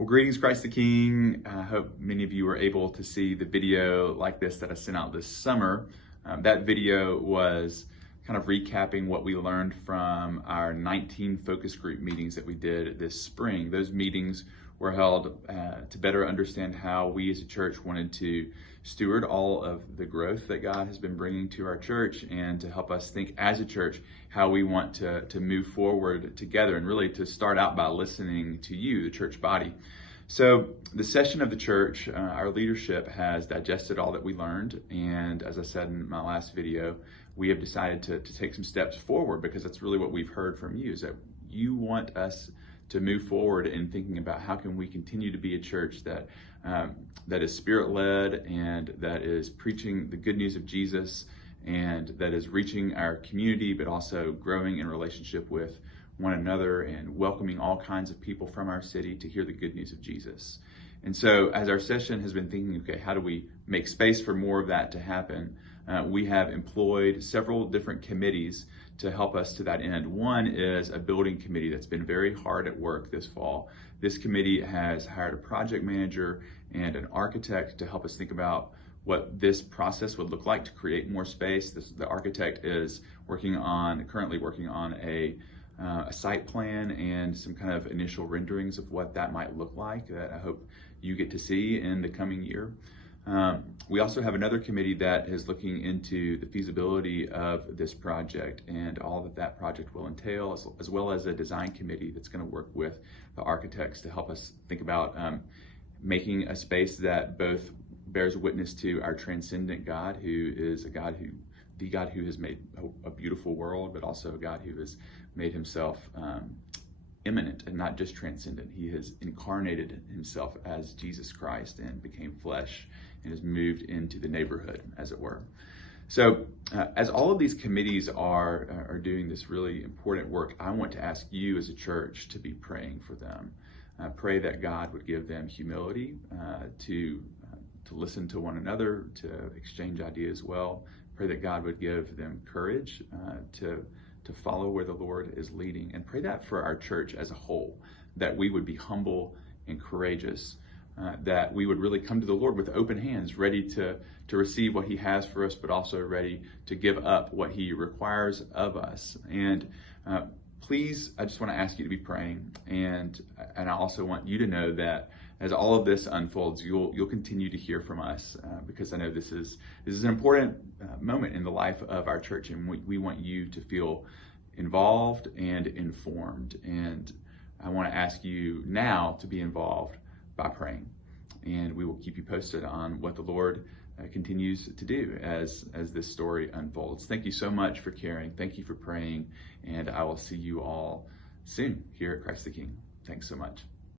Well, greetings, Christ the King. I hope many of you were able to see the video like this that I sent out this summer. That video was kind of recapping what we learned from our 19 focus group meetings that we did this spring. Those meetings were held to better understand how we as a church wanted to steward all of the growth that God has been bringing to our church, and to help us think as a church how we want to move forward together, and really to start out by listening to you, the church body. So the session of the church, our leadership has digested all that we learned, and as I said in my last video, we have decided to take some steps forward, because that's really what we've heard from you, is that you want us to move forward in thinking about how can we continue to be a church that that is spirit-led, and that is preaching the good news of Jesus, and that is reaching our community, but also growing in relationship with one another and welcoming all kinds of people from our city to hear the good news of Jesus. And so as our session has been thinking, okay, how do we make space for more of that to happen? We have employed several different committees to help us to that end. One is a building committee that's been very hard at work this fall. This committee has hired a project manager and an architect to help us think about what this process would look like to create more space. The architect is currently working on a site plan and some kind of initial renderings of what that might look like that I hope you get to see in the coming year. We also have another committee that is looking into the feasibility of this project and all that that project will entail, as well as a design committee that's going to work with the architects to help us think about making a space that both bears witness to our transcendent God, who is the God who has made a beautiful world, but also a God who has made himself immanent and not just transcendent. He has incarnated himself as Jesus Christ and became flesh and has moved into the neighborhood, as it were. So as all of these committees are doing this really important work, I want to ask you as a church to be praying for them. Pray that God would give them humility to listen to one another, to exchange ideas well. Pray that God would give them courage to follow where the Lord is leading. And pray that for our church as a whole, that we would be humble and courageous, that we would really come to the Lord with open hands, ready to receive what he has for us, but also ready to give up what he requires of us. And please, I just want to ask you to be praying. And I also want you to know that as all of this unfolds, you'll continue to hear from us, because I know this is an important moment in the life of our church, and we want you to feel involved and informed. And I want to ask you now to be involved by praying, and we will keep you posted on what the Lord continues to do as this story unfolds. Thank you so much for caring. Thank you for praying, and I will see you all soon here at Christ the King. Thanks so much.